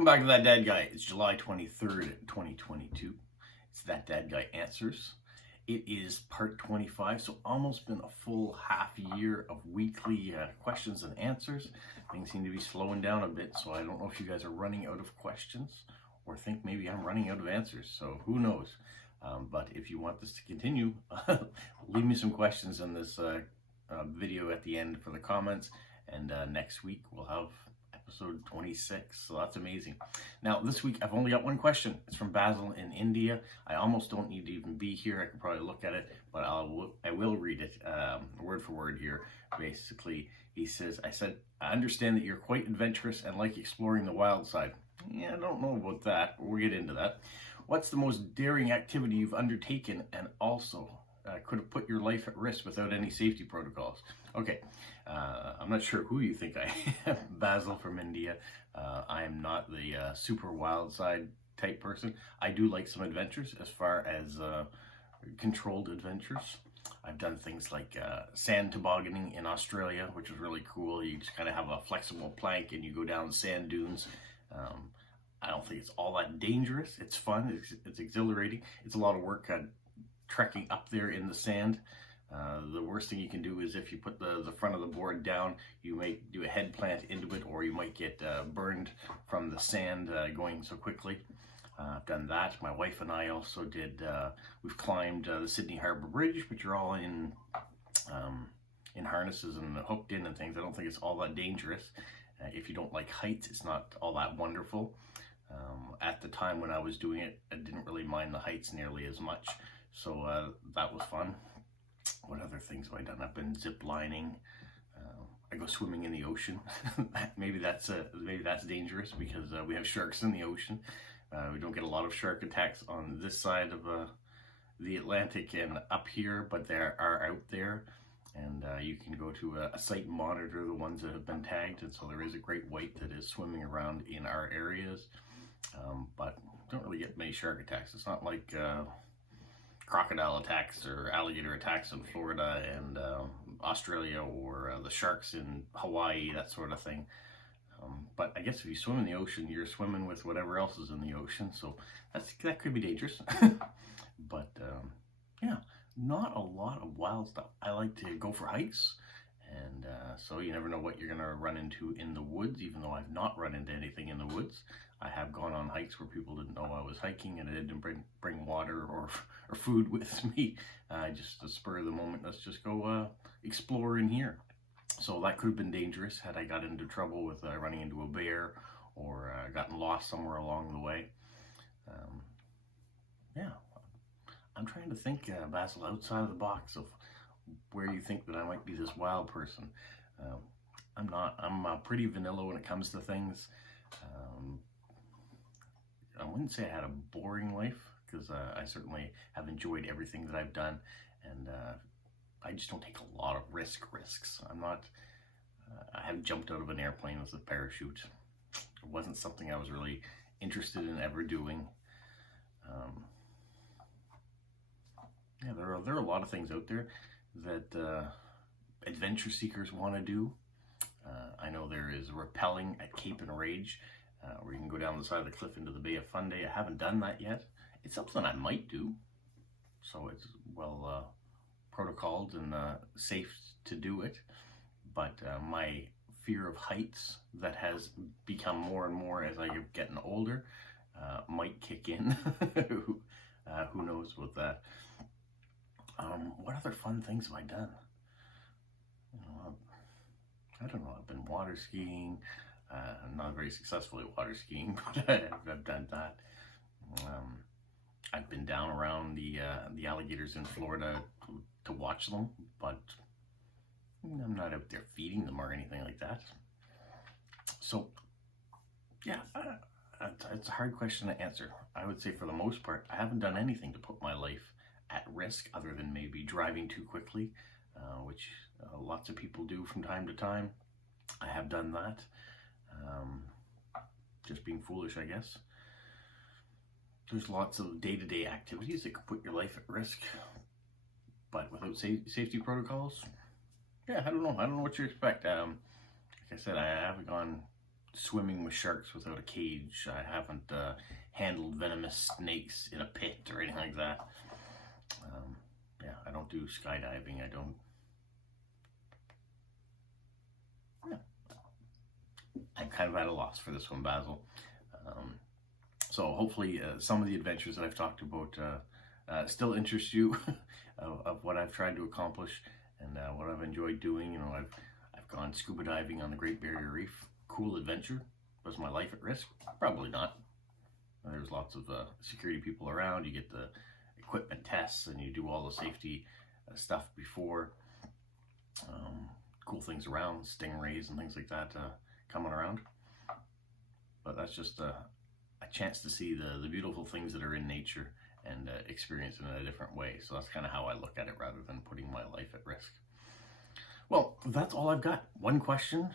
Welcome back to That Dad Guy. It's July 23rd, 2022. It's That Dad Guy Answers. It is part 25, so almost been a full half year of weekly questions and answers. Things seem to be slowing down a bit, so I don't know if you guys are running out of questions or think maybe I'm running out of answers, so who knows. But if you want this to continue, leave me some questions in this video at the end for the comments, and next week we'll have episode 26, so that's amazing. Now this week I've only got one question. It's from Basil in India. I almost don't need to even be here. I can probably look at it, but I will read it word for word here. Basically, he says, I understand that you're quite adventurous and like exploring the wild side. Yeah, I don't know about that, but we'll get into that. What's the most daring activity you've undertaken and also could have put your life at risk without any safety protocols? Okay, I'm not sure who you think I am, Basil from India. I am not the super wild side type person. I do like some adventures as far as controlled adventures. I've done things like sand tobogganing in Australia, which is really cool. You just kind of have a flexible plank and you go down sand dunes. I don't think it's all that dangerous. It's fun, it's exhilarating. It's a lot of work trekking up there in the sand. The worst thing you can do is if you put the front of the board down, you might do a head plant into it, or you might get burned from the sand going so quickly. I've done that. My wife and I also did, we've climbed the Sydney Harbour Bridge, which are all in harnesses and hooked in and things. I don't think it's all that dangerous. If you don't like heights, it's not all that wonderful. At the time when I was doing it, I didn't really mind the heights nearly as much. So that was fun. What other things have I done? I've been zip lining. I go swimming in the ocean. maybe that's dangerous because we have sharks in the ocean. We don't get a lot of shark attacks on this side of the Atlantic and up here, but they are out there. And you can go to a site and monitor the ones that have been tagged. And so there is a great white that is swimming around in our areas. But don't really get many shark attacks. It's not like crocodile attacks or alligator attacks in Florida and Australia, or the sharks in Hawaii, that sort of thing. But I guess if you swim in the ocean, you're swimming with whatever else is in the ocean, so that could be dangerous. But yeah, not a lot of wild stuff. I like to go for hikes, and so you never know what you're gonna run into in the woods. Even though I've not run into anything in the woods, I have gone on hikes where people didn't know I was hiking, and I didn't bring water or food with me. Just to spur the moment, let's just go explore in here. So that could have been dangerous had I got into trouble with running into a bear or gotten lost somewhere along the way. Yeah, I'm trying to think, Basil, outside of the box of where you think that I might be this wild person. I'm not. I'm pretty vanilla when it comes to things. I wouldn't say I had a boring life, because I certainly have enjoyed everything that I've done, and I just don't take a lot of risks. I'm not, I haven't jumped out of an airplane with a parachute. It wasn't something I was really interested in ever doing. Yeah, there are a lot of things out there that adventure seekers want to do. I know there is rappelling at Cape and Rage, where you can go down the side of the cliff into the Bay of Fundy. I haven't done that yet. It's something I might do, so it's well protocoled and safe to do it. But my fear of heights, that has become more and more as I get getting older, might kick in. Who knows about that? What other fun things have I done? I don't know. I've been water skiing. Not very successfully water skiing, but I've done that. I've been down around the alligators in Florida to watch them, but I'm not out there feeding them or anything like that. So yeah, it's a hard question to answer. I would say for the most part, I haven't done anything to put my life at risk other than maybe driving too quickly, which lots of people do from time to time. I have done that. Just being foolish, I guess. There's lots of day-to-day activities that could put your life at risk, but without safety protocols, yeah, I don't know what you expect. Like I said, I haven't gone swimming with sharks without a cage. I haven't handled venomous snakes in a pit or anything like that. Yeah, I don't do skydiving. I don't. Yeah. I'm kind of at a loss for this one, Basil. So hopefully some of the adventures that I've talked about still interest you of what I've tried to accomplish and what I've enjoyed doing. You know, I've gone scuba diving on the Great Barrier Reef. Cool adventure. Was my life at risk? Probably not. There's lots of security people around. You get the equipment tests and you do all the safety stuff before. Cool things around, stingrays and things like that coming around. But that's just a chance to see the beautiful things that are in nature and experience it in a different way. So that's kind of how I look at it rather than putting my life at risk. Well, that's all I've got. One question,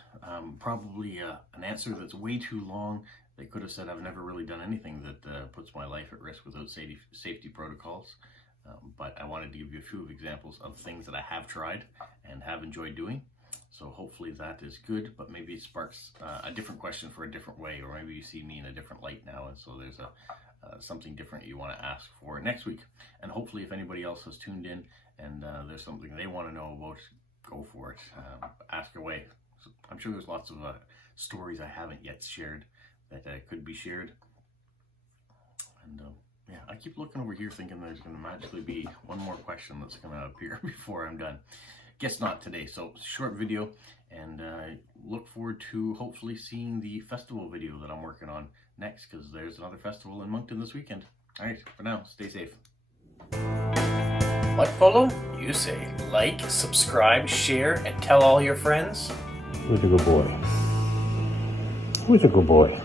probably an answer that's way too long. They could have said I've never really done anything that puts my life at risk without safety protocols. But I wanted to give you a few examples of things that I have tried and have enjoyed doing. So hopefully that is good, but maybe it sparks a different question for a different way, or maybe you see me in a different light now, and so there's something different you want to ask for next week. And hopefully if anybody else has tuned in and there's something they want to know about, go for it. Ask away. So I'm sure there's lots of stories I haven't yet shared that could be shared. And yeah, I keep looking over here thinking there's going to magically be one more question that's going to appear before I'm done. Guess not today. So short video, and look forward to hopefully seeing the festival video that I'm working on next, because there's another festival in Moncton this weekend. All right, for now, stay safe. What, Polo? You say like, subscribe, share, and tell all your friends? Who's a good boy? Who's a good boy?